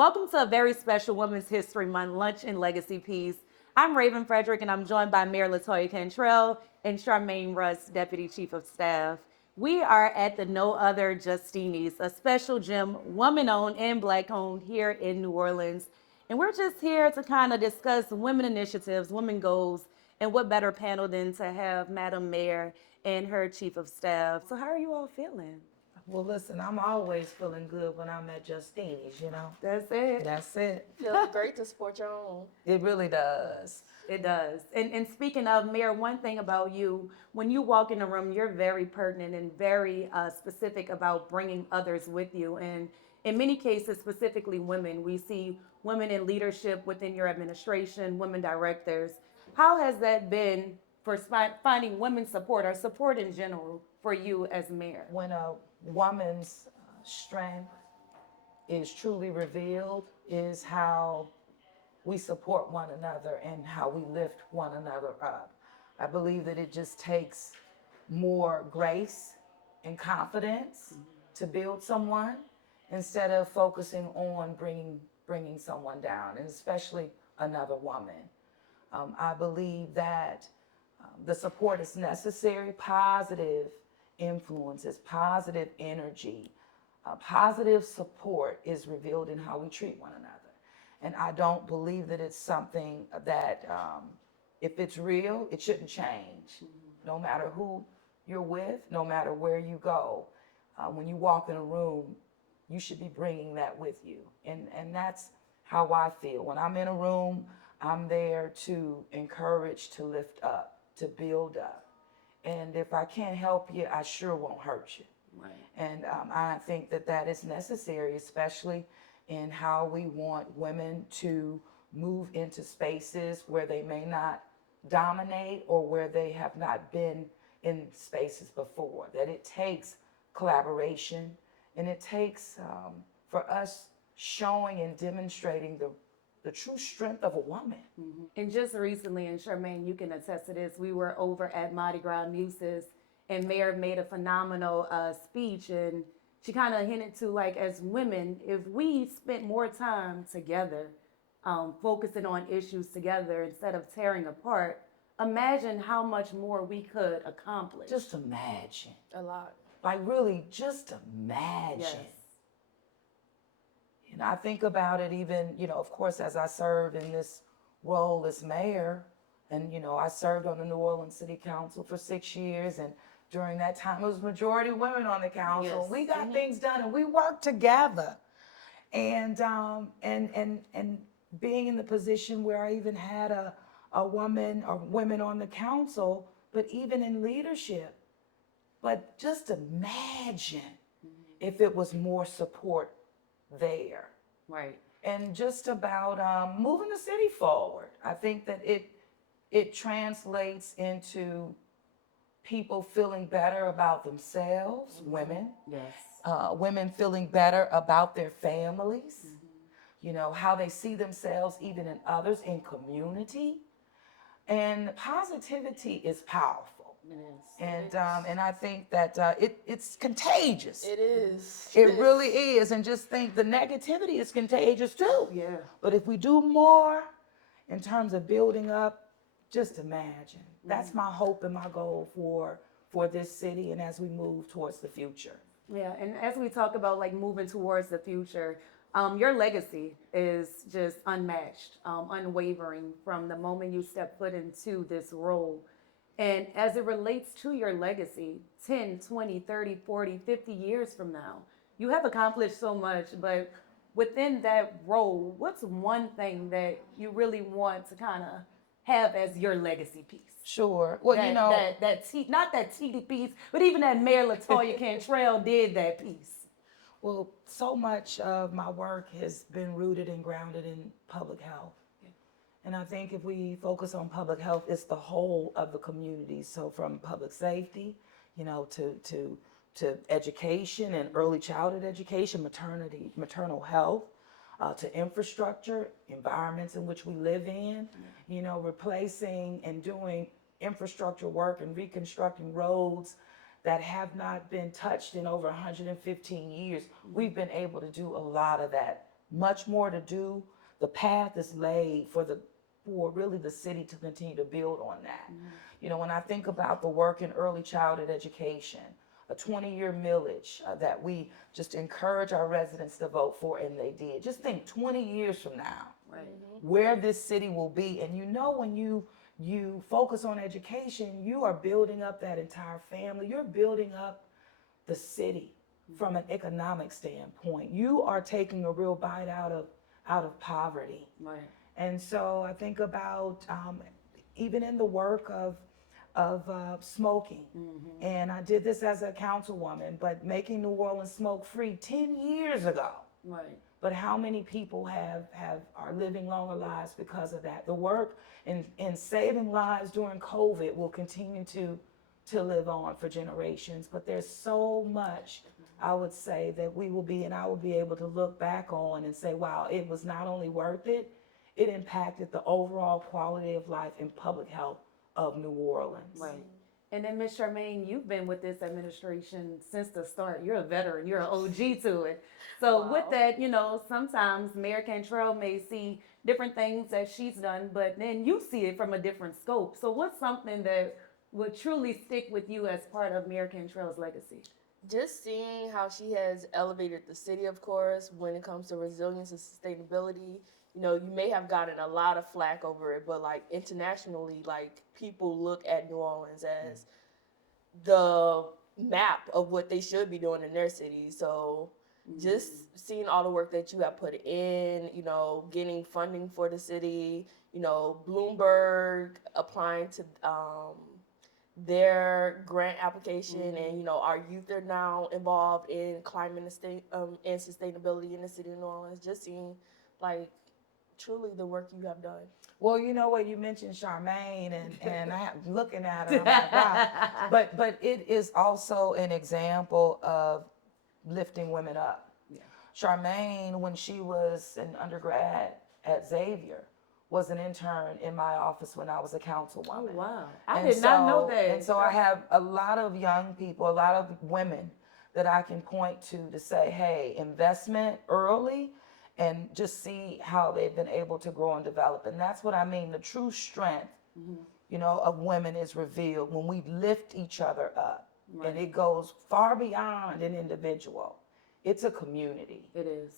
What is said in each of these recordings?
Welcome to a very special Women's History Month Lunch and Legacy Piece. I'm Raven Frederick, and I'm joined by Mayor LaToya Cantrell and Charmaine Russ, Deputy Chief of Staff. We are at the No Other Justini's, a special gym, woman-owned and Black-owned here in New Orleans. And we're just here to kind of discuss women initiatives, women goals, and what better panel than to have Madam Mayor and her Chief of Staff. So how are you all feeling? Well, listen, I'm always feeling good when I'm at Justini's, That's it. That's it. Feels great to support your own. It really does. It does. And speaking of, Mayor, one thing about you, when you walk in a room, you're very pertinent and very specific about bringing others with you. And in many cases, specifically women, we see women in leadership within your administration, women directors. How has that been for finding women support or support in general for you as mayor? When a woman's strength is truly revealed is how we support one another and how we lift one another up. I believe that it just takes more grace and confidence to build someone instead of focusing on bringing someone down, and especially another woman. I believe that the support is necessary, positive influences, positive energy, positive support is revealed in how we treat one another. And I don't believe that it's something that, if it's real, it shouldn't change. No matter who you're with, no matter where you go, when you walk in a room, you should be bringing that with you. And that's how I feel. When I'm in a room, I'm there to encourage, to lift up, to build up. And if I can't help you, I sure won't hurt you. Right. And I think that that is necessary, especially in how we want women to move into spaces where they may not dominate or where they have not been in spaces before. That it takes collaboration, and it takes for us showing and demonstrating the true strength of a woman. Mm-hmm. And just recently, and Charmaine, you can attest to this, we were over at Mardi Gras Muses, and Mayor made a phenomenal speech, and she kind of hinted to, like, as women, if we spent more time together, focusing on issues together instead of tearing apart, imagine how much more we could accomplish. Just imagine. A lot. Like, really, just imagine. Yes. And I think about it even, of course, as I served in this role as mayor, and, I served on the New Orleans City Council for 6 years, and during that time, it was majority women on the council. Yes. We got things done, and we worked together. And being in the position where I even had a woman or women on the council, but even in leadership. But just imagine if it was more support there. Right. And just about moving the city forward. I think that it translates into people feeling better about themselves, women. Yes. Women feeling better about their families, how they see themselves even in others, in community. And positivity is powerful. It is. And I think that it's contagious. It is. It really is. And just think the negativity is contagious too. Yeah. But if we do more in terms of building up, just imagine. That's my hope and my goal for this city and as we move towards the future. Yeah, and as we talk about like moving towards the future, your legacy is just unmatched, unwavering from the moment you step foot into this role. And as it relates to your legacy, 10, 20, 30, 40, 50 years from now, you have accomplished so much, but within that role, what's one thing that you really want to kind of have as your legacy piece? Sure. Well, not that TD piece, but even that Mayor LaToya Cantrell did that piece. Well, so much of my work has been rooted and grounded in public health. And I think if we focus on public health, it's the whole of the community. So from public safety, to education and early childhood education, maternal health, to infrastructure, environments in which we live in, replacing and doing infrastructure work and reconstructing roads that have not been touched in over 115 years. We've been able to do a lot of that much more to do. The path is laid for really the city to continue to build on that. You know, when I think about the work in early childhood education, a 20-year millage that we just encourage our residents to vote for, and they did. Just think 20 years from now, Right. where this city will be. And you know, when you focus on education, you are building up that entire family. You're building up the city from an economic standpoint. You are taking a real bite out of poverty. Right. And so I think about even in the work of smoking. And I did this as a councilwoman, but making New Orleans smoke free 10 years ago. Right. But how many people are living longer lives because of that? The work in saving lives during COVID will continue to live on for generations. But there's so much, I would say, that I will be able to look back on and say, wow, it was not only worth it, it impacted the overall quality of life and public health of New Orleans. Right. And then, Ms. Charmaine, you've been with this administration since the start. You're a veteran. You're an OG to it. So Wow. with that, you know, sometimes Mayor Cantrell may see different things that she's done, but then you see it from a different scope. So what's something that would truly stick with you as part of Mayor Cantrell's legacy? Just seeing how she has elevated the city, of course, when it comes to resilience and sustainability. You know, you may have gotten a lot of flack over it, but like internationally, like people look at New Orleans as the map of what they should be doing in their city. So just seeing all the work that you have put in, you know, getting funding for the city, you know, Bloomberg applying to their grant application, and you know, our youth are now involved in climate and sustainability in the city of New Orleans. Just seeing like truly the work you have done. Well, you know what, you mentioned Charmaine, and I'm looking at her, I'm like, wow. But it is also an example of lifting women up. Yeah. Charmaine, when she was an undergrad at Xavier, was an intern in my office when I was a councilwoman. Oh, wow. I And did not know so- that. And so I have a lot of young people, a lot of women that I can point to say, hey, investment early, and just see how they've been able to grow and develop. And that's what I mean. The true strength, you know, of women is revealed when we lift each other up. Right. And it goes far beyond an individual. It's a community. It is.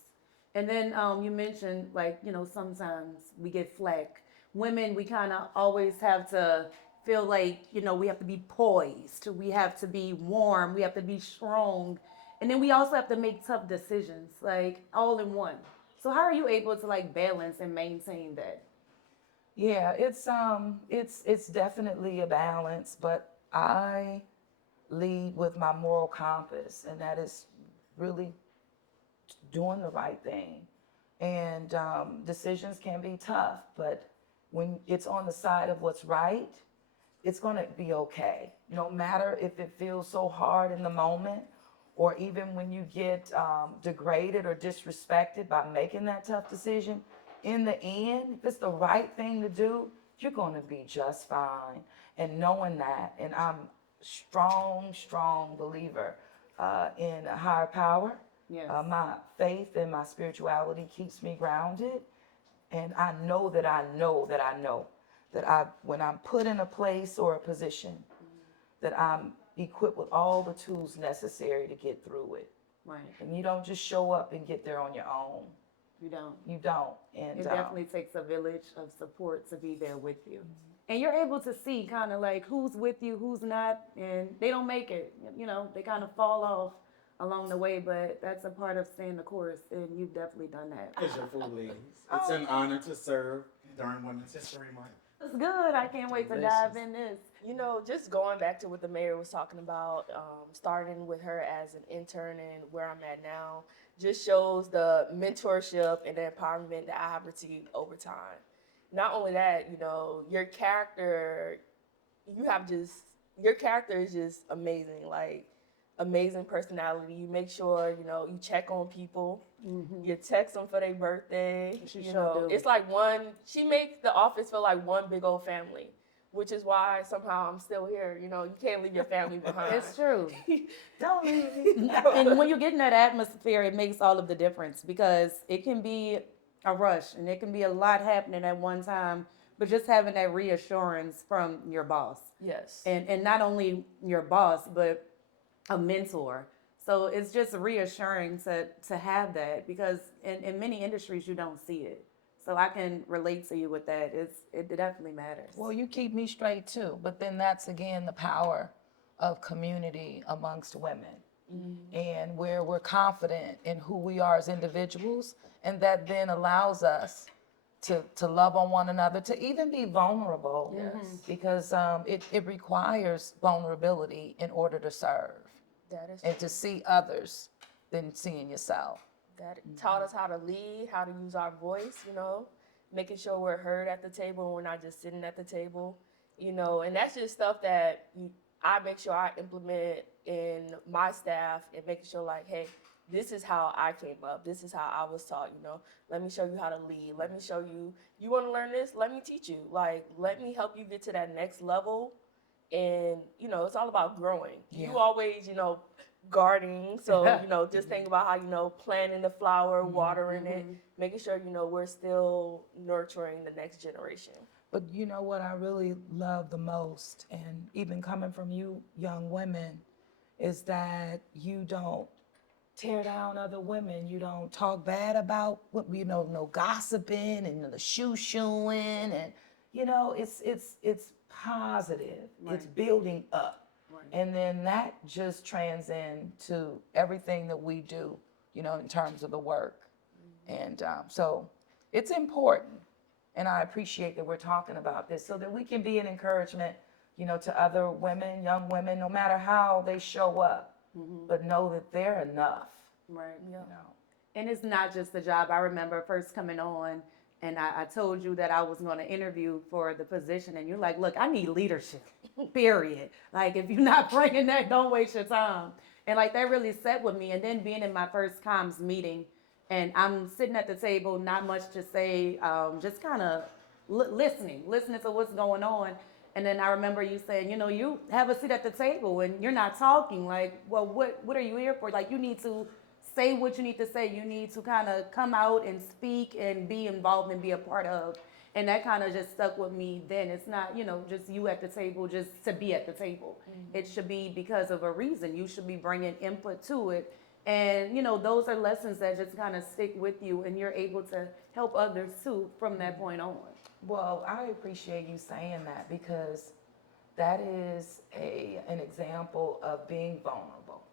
And then you mentioned, like, you know, sometimes we get flack. Women, we kind of always have to feel like, you know, we have to be poised. We have to be warm. We have to be strong. And then we also have to make tough decisions, like all in one. So how are you able to like balance and maintain that? Yeah, it's definitely a balance, but I lead with my moral compass, and that is really doing the right thing. And decisions can be tough, but when it's on the side of what's right, it's going to be okay. No matter if it feels so hard in the moment, or even when you get degraded or disrespected by making that tough decision, in the end, if it's the right thing to do, you're going to be just fine. And knowing that, and I'm strong believer in a higher power. Yes. My faith and my spirituality keeps me grounded. And I know that when I'm put in a place or a position, that I'm equipped with all the tools necessary to get through it. Right. And you don't just show up and get there on your own. You don't. You don't. And It definitely takes a village of support to be there with you. And you're able to see kind of like who's with you, who's not, and they don't make it. You know, they kind of fall off along the way, but that's a part of staying the course, and you've definitely done that. As your food ladies. It's an honor to serve during Women's History Month. It's good. I can't wait to dive in this. You know, just going back to what the mayor was talking about, starting with her as an intern and where I'm at now, just shows the mentorship and the empowerment that I have received over time. Not only that, you know, your character is just amazing, like amazing personality. You make sure, you know, you check on people, you text them for their birthday. She You sure know, do. it's like she makes the office feel like one big old family. which is why somehow I'm still here. You know, you can't leave your family behind. It's true. Don't leave me. And when you get in that atmosphere, it makes all of the difference because it can be a rush and it can be a lot happening at one time, but just having that reassurance from your boss. Yes. And not only your boss, but a mentor. So it's just reassuring to have that because in many industries you don't see it. So I can relate to you with that. It definitely matters. Well, you keep me straight too, but then that's again the power of community amongst women. And where we're confident in who we are as individuals, and that then allows us to love on one another, to even be vulnerable, because it requires vulnerability in order to serve That is and to see others than seeing yourself. That taught us how to lead, how to use our voice, you know, making sure we're heard at the table and we're not just sitting at the table, you know, and that's just stuff that I make sure I implement in my staff and making sure like, hey, this is how I came up. This is how I was taught, you know. Let me show you how to lead. Let me show you, you want to learn this? Let me teach you. Like, let me help you get to that next level. And, you know, it's all about growing. Yeah. You always, you know, gardening. So, you know, just think about how, you know, planting the flower, watering it, making sure, you know, we're still nurturing the next generation. But you know what I really love the most, and even coming from you young women, is that you don't tear down other women. You don't talk bad about what, you know, no gossiping and the shoeing, and you know, it's positive. It's building up. And then that just transcends to everything that we do, you know, in terms of the work. And so it's important. And I appreciate that we're talking about this so that we can be an encouragement, you know, to other women, young women, no matter how they show up, but know that they're enough. Right. You know. And it's not just the job. I remember first coming on and I told you that I was going to interview for the position. And you're like, look, I need leadership, period. Like, if you're not bringing that, don't waste your time. And like, that really set with me. And then being in my first comms meeting and I'm sitting at the table, not much to say, just kind of listening to what's going on. And then I remember you saying, you know, you have a seat at the table and you're not talking. Like, well, what are you here for? Like, you need to say what you need to say. You need to kind of come out and speak and be involved and be a part of. And that kind of just stuck with me then. It's not, you know, just you at the table, just to be at the table. It should be because of a reason. You should be bringing input to it. And, you know, those are lessons that just kind of stick with you and you're able to help others too from that point on. Well, I appreciate you saying that because that is an example of being vulnerable.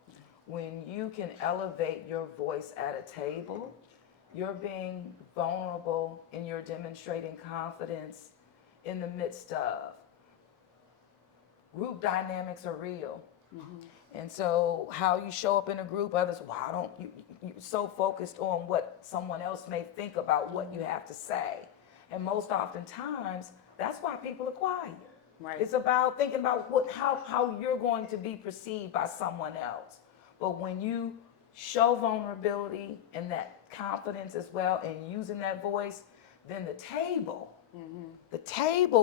When you can elevate your voice at a table, you're being vulnerable and you're demonstrating confidence in the midst of group dynamics are real. And so how you show up in a group, others, you're so focused on what someone else may think about what you have to say. And most oftentimes, that's why people are quiet. Right. It's about thinking about how you're going to be perceived by someone else. But when you show vulnerability and that confidence as well and using that voice, then the table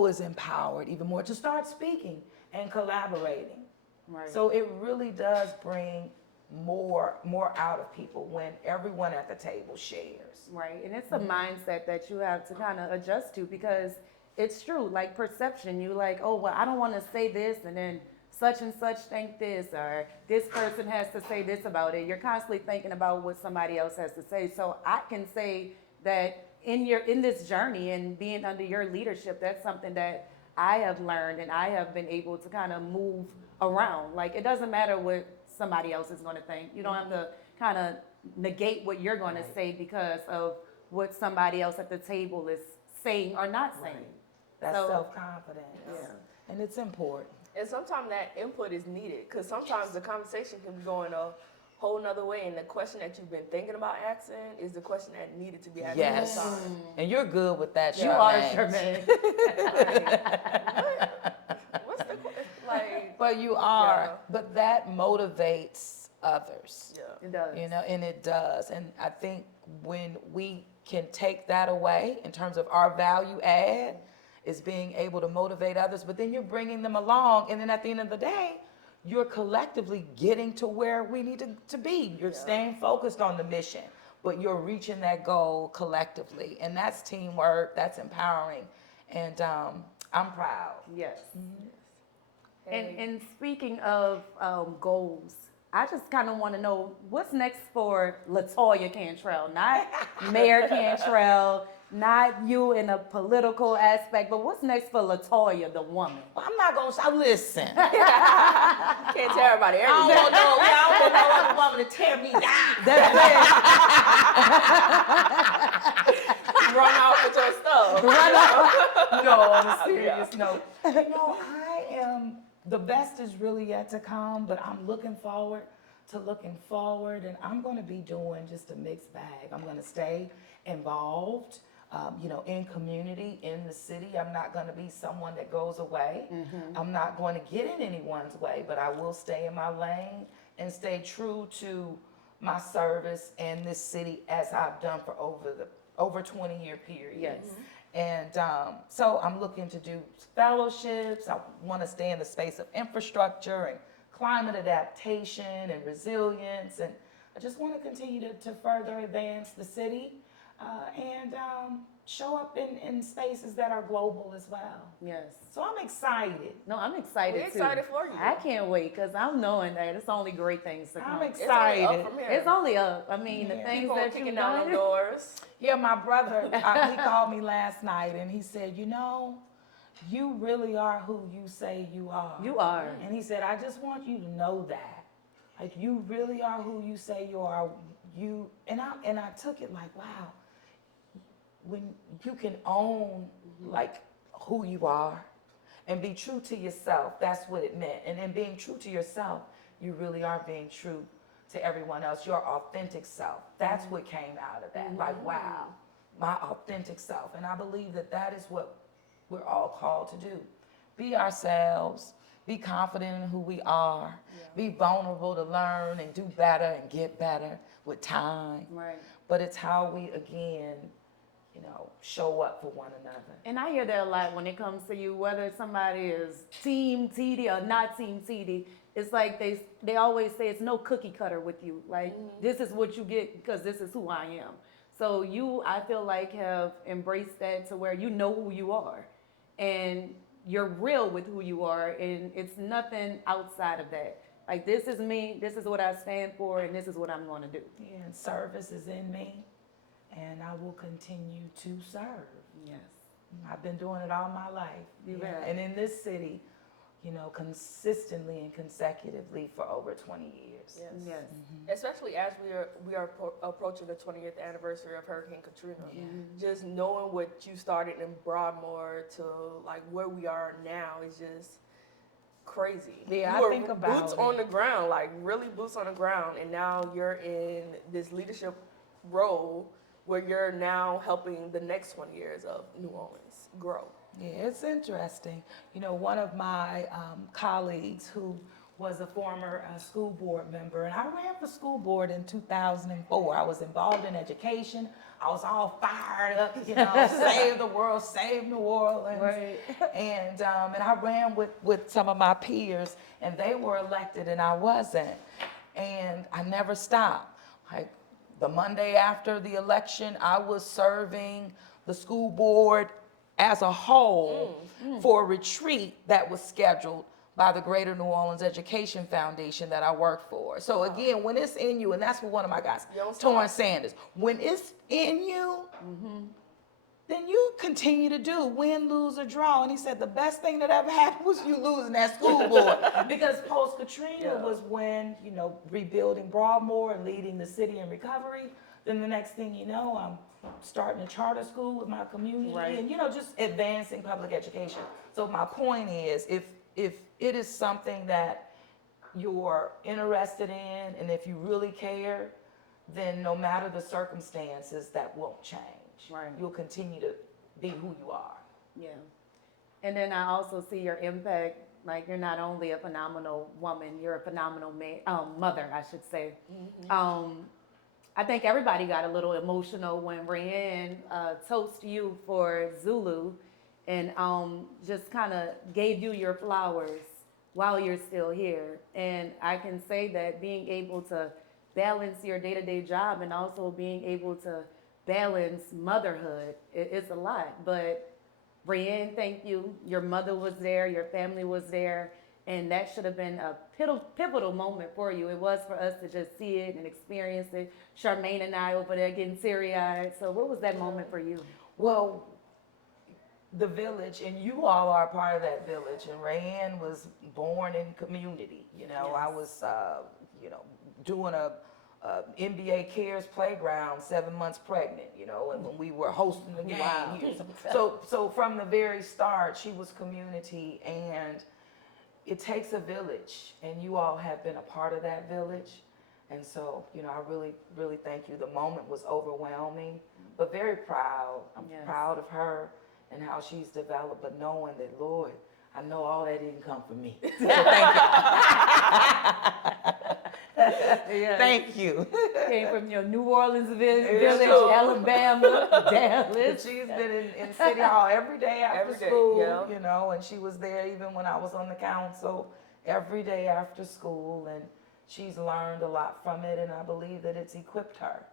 is empowered even more to start speaking and collaborating. Right. So it really does bring more out of people when everyone at the table shares. Right. And it's a mindset that you have to kind of adjust to because it's true. Like perception, you like, oh, well, I don't want to say this and then such and such think this or this person has to say this about it. You're constantly thinking about what somebody else has to say. So I can say that in this journey and being under your leadership, that's something that I have learned and I have been able to kind of move around. Like it doesn't matter what somebody else is going to think. You don't have to kind of negate what you're going to say because of what somebody else at the table is saying or not saying. That's So- self-confidence. Yeah. And it's important. And sometimes that input is needed because sometimes the conversation can be going a whole nother way. And the question that you've been thinking about asking is the question that needed to be asked Yes. at the time. And you're good with that, You are Charmaine. Charmaine. What's the question? Like, But you are. Yeah. But that motivates others. yeah. It does. You know, and it does. And I think when we can take that away in terms of our value add, is being able to motivate others, but then you're bringing them along, and then at the end of the day, you're collectively getting to where we need to be. You're staying focused on the mission, but you're reaching that goal collectively, and that's teamwork, that's empowering, and I'm proud. Yes. And speaking of goals, I just kind of want to know what's next for LaToya Cantrell, not Mayor Cantrell, not you in a political aspect, but what's next for LaToya, the woman? Well, I'm not gonna stop. Listen, Can't tell everybody I don't everything. want no other woman to tear me down. That's Run off with your stuff. No, on a serious note. You know, the best is really yet to come, but I'm looking forward, and I'm gonna be doing just a mixed bag. I'm gonna stay involved, in community, in the city. I'm not gonna be someone that goes away. I'm not going to get in anyone's way, but I will stay in my lane and stay true to my service in this city as I've done for over 20-year period. Yes. And so I'm looking to do fellowships. I want to stay in the space of infrastructure and climate adaptation and resilience. And I just want to continue to further advance the city and show up in spaces that are global as well. Yes. So I'm excited. No, I'm excited We're too. excited for you. I can't wait because I'm knowing that it's only great things to come. I'm It's only excited. up from here. It's only up. I mean, the Yeah. things Keep on that kicking you've down done. them doors. Yeah, my brother, he called me last night and he said, you really are who you say you are. You are. And he said, I just want you to know that. Like, you really are who you say you are. And I took it like, wow, when you can own like who you are and be true to yourself, that's what it meant. And in being true to yourself, you really are being true to everyone else, your authentic self. That's what came out of that. Like, wow, my authentic self. And I believe that is what we're all called to do. Be ourselves, be confident in who we are, be vulnerable to learn and do better and get better with time. Right. But it's how we, again, show up for one another. And I hear that a lot when it comes to you, whether somebody is Team TD or not Team TD. It's like they always say it's no cookie cutter with you. Like, this is what you get because this is who I am. So you, I feel like, have embraced that to where you know who you are. And you're real with who you are. And it's nothing outside of that. Like, this is me, this is what I stand for, and this is what I'm going to do. Yeah, and service is in me, and I will continue to serve. Yes. I've been doing it all my life. You Yeah. have. And in this city, consistently and consecutively for over 20 years. Yes. Yes. Especially as we are approaching the 20th anniversary of Hurricane Katrina. Yeah. Just knowing what you started in Broadmoor to like where we are now is just crazy. Yeah, you I were think about boots it. on the ground, like really boots on the ground, and now you're in this leadership role where you're now helping the next 20 years of New Orleans grow. Yeah, it's interesting. One of my colleagues who was a former school board member, and I ran for school board in 2004. I was involved in education. I was all fired up, save the world, save New Orleans. Right. And I ran with some of my peers, and they were elected, and I wasn't. And I never stopped. Like, the Monday after the election, I was serving the school board as a whole for a retreat that was scheduled by the Greater New Orleans Education Foundation that I work for. So again, when it's in you, and that's what one of my guys, You don't stop. Torrance Sanders, when it's in you, then you continue to do, win, lose, or draw. And he said the best thing that ever happened was you losing that school board. Because post-Katrina was when, rebuilding Broadmoor and leading the city in recovery. Then the next thing you know, I'm starting a charter school with my community Right. and, just advancing public education. So my point is, if it is something that you're interested in and if you really care, then no matter the circumstances, that won't change. Right. You'll continue to be who you are. Yeah. And then I also see your impact. Like, you're not only a phenomenal woman, you're a phenomenal mother, I should say. I think everybody got a little emotional when Rayanne toasted you for Zulu. and just kind of gave you your flowers while you're still here. And I can say that being able to balance your day-to-day job and also being able to balance motherhood, it's a lot. But Brienne, thank you. Your mother was there, your family was there, and that should have been a pivotal moment for you. It was for us to just see it and experience it. Charmaine and I over there getting teary-eyed. So what was that moment for you? Well, the village, and you all are a part of that village, and Rayanne was born in community. You know, I was, doing a NBA Cares playground, 7 months pregnant, and when we were hosting the game. Wow. So from the very start, she was community, and it takes a village, and you all have been a part of that village. And so, I really, really thank you. The moment was overwhelming, but very proud. I'm proud of her and how she's developed, but knowing that, Lord, I know all that didn't come from me. So thank you. Thank you. Came from your New Orleans village, sure. Alabama, Dallas. She's been in City Hall every day after Every day, school, yeah. and she was there even when I was on the council, every day after school, and she's learned a lot from it, and I believe that it's equipped her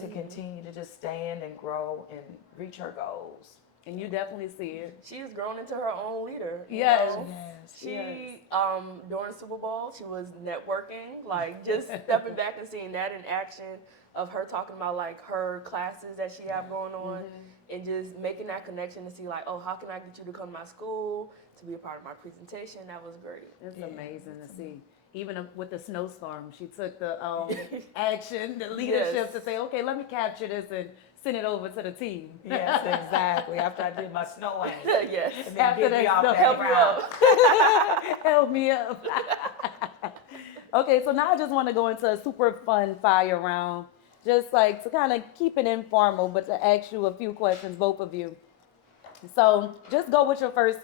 to continue to just stand and grow and reach her goals. And you definitely see it. She's grown into her own leader. you Yes. know? Yes. She during Super Bowl, she was networking, like just stepping back and seeing that in action of her talking about like her classes that she have going on and just making that connection to see like, oh, how can I get you to come to my school to be a part of my presentation? That was great. It's amazing to see. Even with the snowstorm, she took the action, the leadership to say, okay, let me capture this and send it over to the team. Yes, exactly. After I did my snow angel. Yes. And then After get that me off snow- that Help you ground. up. Help me up. Okay, so now I just want to go into a super fun fire round, just like to kind of keep it informal, but to ask you a few questions, both of you. So just go with your first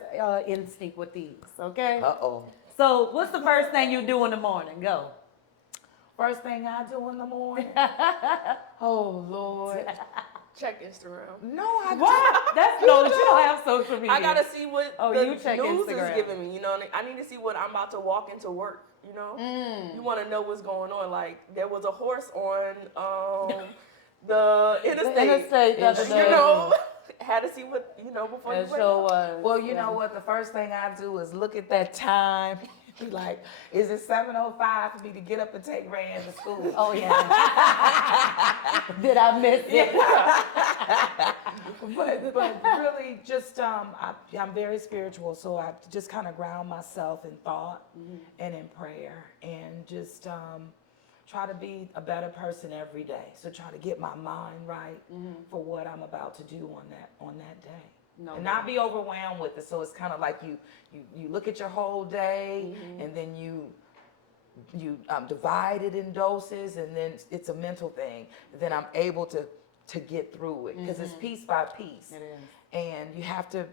instinct with these, okay? Uh-oh. So what's the first thing you do in the morning? Go. First thing I do in the morning. Oh, Lord. Check Instagram. No, I What? That's no, you don't have social media. I gotta see what the you check news Instagram. is giving me. I need to see what I'm about to walk into work. You want to know what's going on. Like there was a horse on the interstate. the other day. Had to see what before you It wake sure up. was. Well, you know what? The first thing I do is look at that time. Be like, is it 7:05 for me to get up and take Rand to school? Oh yeah. Did I miss it? But really, just I'm very spiritual, so I just kind of ground myself in thought and in prayer, and just try to be a better person every day. So try to get my mind right for what I'm about to do on that day. No, And not be overwhelmed with it. So it's kind of like you look at your whole day, and then you divide it in doses, and then it's a mental thing. Then I'm able to get through it because it's piece by piece. It is. And you have to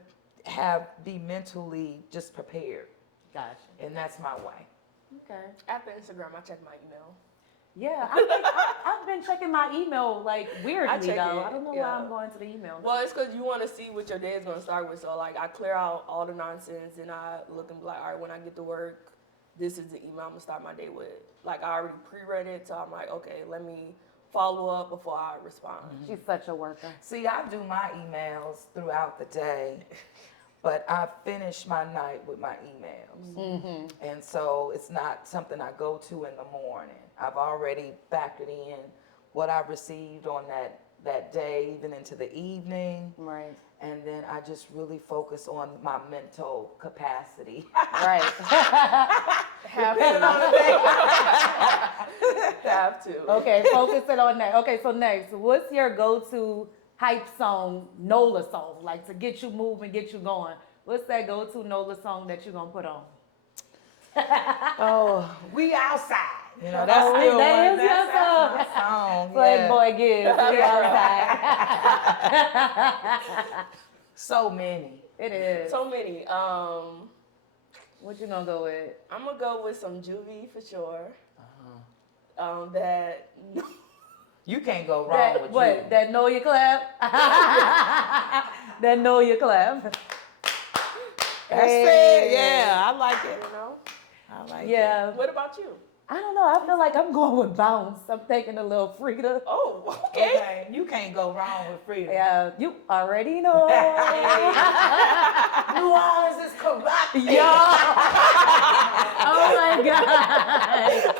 be mentally just prepared. Gotcha. And that's my way. Okay. After Instagram, I check my email. Yeah, I've been checking my email like weirdly check though. it, I don't know why yeah. I'm going to the email. Well, it's because you want to see what your day is going to start with. So, like, I clear out all the nonsense and I look and be like, all right, when I get to work, this is the email I'm going to start my day with. Like, I already pre-read it, so I'm like, okay, let me follow up before I respond. She's such a worker. See, I do my emails throughout the day, but I finish my night with my emails. And so it's not something I go to in the morning. I've already factored in what I received on that day, even into the evening. Right. And then I just really focus on my mental capacity. Right. Have to. Have to. Okay, focus it on that. Okay, so next, what's your go-to hype song, NOLA song, like to get you moving, get you going? What's that go-to NOLA song that you're gonna put on? Oh, we outside. You know, that's Oh, still that one. is That's your song. my song. Playboy Gibbs, we outside. So many. It is. So many. What you gonna go with? I'm going to go with some Juvie for sure. That. You can't go wrong with What? you. That know you clap? That know you clap. That's it. Yeah, I like it. You know? I like it. Yeah. What about you? I don't know. I feel like I'm going with bounce. I'm taking a little Frida. Oh, okay. Okay, you can't go wrong with freedom. Yeah, you already know. New Orleans is corrupt. Yo. Oh my God.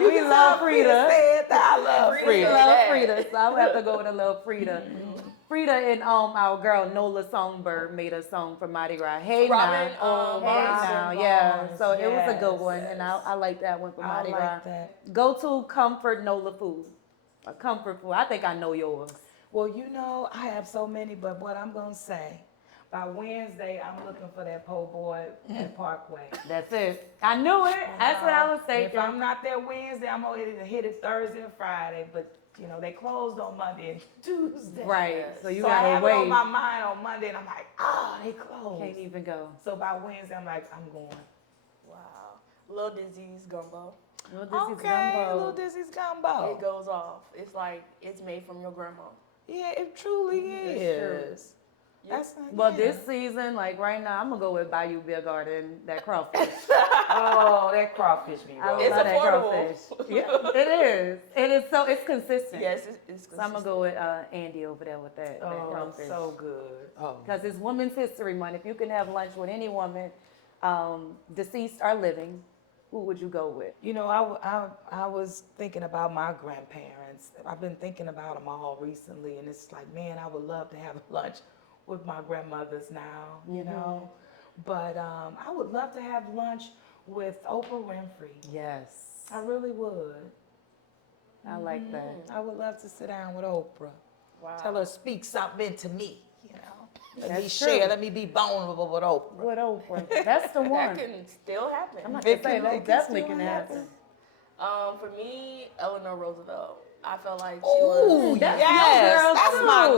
You We can love tell Frida. said that. I love Frida We Frida. said love that. Frida, so I would have to go with a little Frida. Frida and our girl Nola Songbird made a song for Mardi Gras. Hey Robin, now, hey Barnes. now, yeah. Barnes, So it was a good yes, one, and I like that one for I Mardi Gras. like that. Go to comfort Nola food, a comfort food. I think I know yours. Well, you know, I have so many, but what I'm gonna say, by Wednesday, I'm looking for that po' boy at Parkway. That's it. I knew it. That's what I was If thinking. I'm not there Wednesday, I'm gonna hit it Thursday and Friday. But you know, they closed on Monday and Tuesday. Right. So you so I gotta have it on wait. my mind on Monday, and I'm like, they closed. Can't even go. So by Wednesday, I'm like, I'm going. Wow. Lil Dizzy's gumbo. Well, this is Okay, gumbo. little Dizzy's gumbo. It goes off. It's like it's made from your grandma. Yeah, it truly That's is. Yep. That's not, Well, yeah. this season, like right now, I'm gonna go with Bayou Beer Garden, that crawfish. Oh, that crawfish be I rolling. It's love that affordable. crawfish. Yeah, it is. It is so it's consistent. Yes, it's So I'm gonna go with Andy over there with that Oh, crawfish. so good. Oh. Because it's Women's History Month. If you can have lunch with any woman, deceased or living, who would you go with? You know, I was thinking about my grandparents. I've been thinking about them all recently, and it's like, man, I would love to have lunch with my grandmothers now, you know. But I would love to have lunch with Oprah Winfrey. Yes, I really would. I like that. I would love to sit down with Oprah. Wow. Tell her speak something into me, you know. Let me That's share. true. Let me be vulnerable with Oprah. With Oprah, that's the one. That can still happen. I'm not It gonna say can- that it can definitely still can happen. For me, Eleanor Roosevelt. I felt like she Ooh, was that's yes, your girl, that's too. my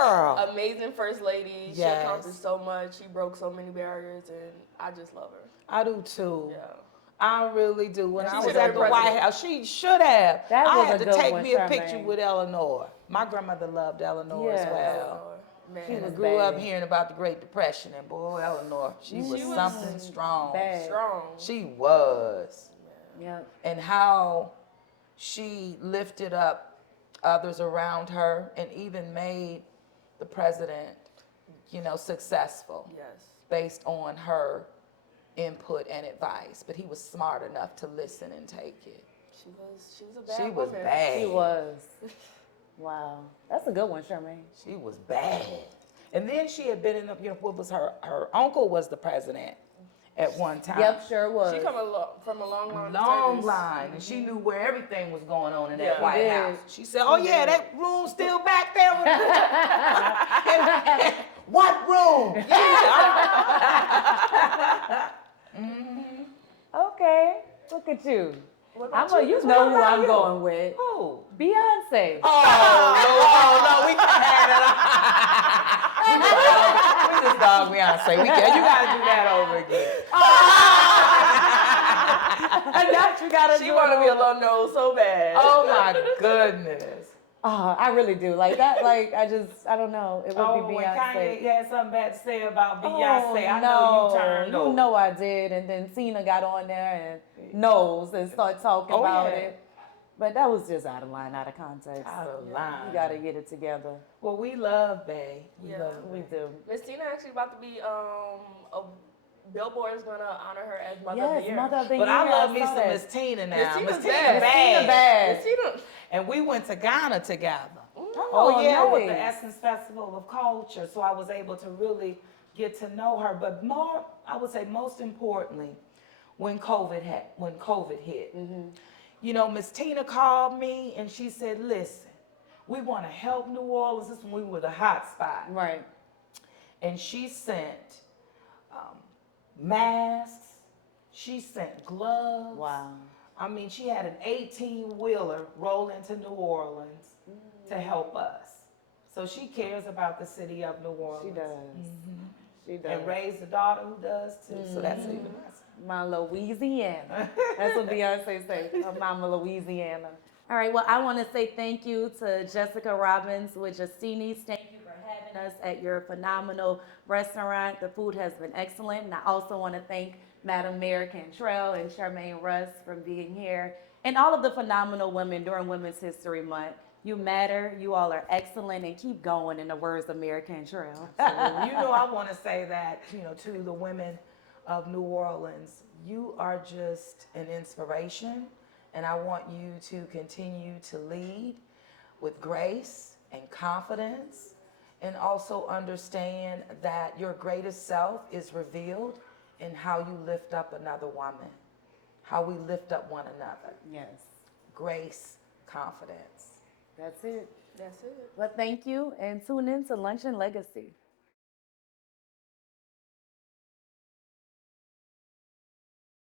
girl. amazing first lady. She Yes. accomplished so much. She broke so many barriers, and I just love her. I do too. Yeah. I really do. When She I was should at have the been White president. House, she should have. That I was had a to good take one, me a picture Charmaine. with Eleanor. My grandmother loved Eleanor as Yeah. well. Eleanor, man. She was grew up bad. hearing about the Great Depression, and boy, Eleanor, she was was something strong. bad. strong. She was. Yeah. And how she lifted up others around her and even made the president, you know, successful Yes. based on her input and advice. But he was smart enough to listen and take it. She was a bad She was woman. bad. She was. Wow, that's a good one, Charmaine. She was bad. And then she had been in the, you know, what was her uncle was the president at one time. Yep, sure was. She come from a long line. of Long service. line, and she knew where everything was going on in that Yeah. White She did. House. She said, "Oh yeah, that room's still back there." With what room? Yeah. Okay, look at you. What I'm about a, you know who I'm going with. Who? Beyonce. Oh no, we can't have it. We just dog Beyonce. We can. You gotta do that over again. That you gotta She do want to it be a over. little nose so bad. Oh my goodness. Oh, I really do. Like that, like, I don't know. It would Oh, be when Beyonce. Kanye had something bad to say about Oh, Beyonce, I know you turned You over. know I did. And then Cena got on there and knows and started talking Oh, about yeah. it. But that was just out of line, out of context. Out of line. You gotta get it together. Well, we love Bay. We Yeah. love We Bay. do. Miss Tina actually about to be Billboard is gonna honor her as Mother of the Yes, Year. Mother of the But Year. I love me saw some that. Miss Tina now. Miss Tina's Miss Tina bad. bad. bad. Miss Tina. And we went to Ghana together. Oh, yeah, with the nice. Essence Festival of Culture. So I was able to really get to know her. But more, I would say most importantly, when COVID hit. You know, Miss Tina called me and she said, listen, we want to help New Orleans. This is when we were the hot spot. Right. And she sent masks. She sent gloves. Wow. I mean, she had an 18-wheeler roll into New Orleans to help us. So she cares about the city of New Orleans. She does. She does. And raised a daughter who does too. So that's even nicer. My Louisiana. That's what Beyonce say. Mama Louisiana. All right. Well, I want to say thank you to Jessica Robbins with Justini. Thank you for having us at your phenomenal restaurant. The food has been excellent. And I also want to thank Madam Mayor Cantrell and Charmaine Russ for being here and all of the phenomenal women during Women's History Month. You matter. You all are excellent and keep going, in the words of Mayor Cantrell. You know, I want to say that, you know, to the women of New Orleans, you are just an inspiration, and I want you to continue to lead with grace and confidence, and also understand that your greatest self is revealed in how you lift up another woman, how we lift up one another. Yes, Grace, confidence. that's it. That's it. Well, thank you, and tune in to Lunch and Legacy.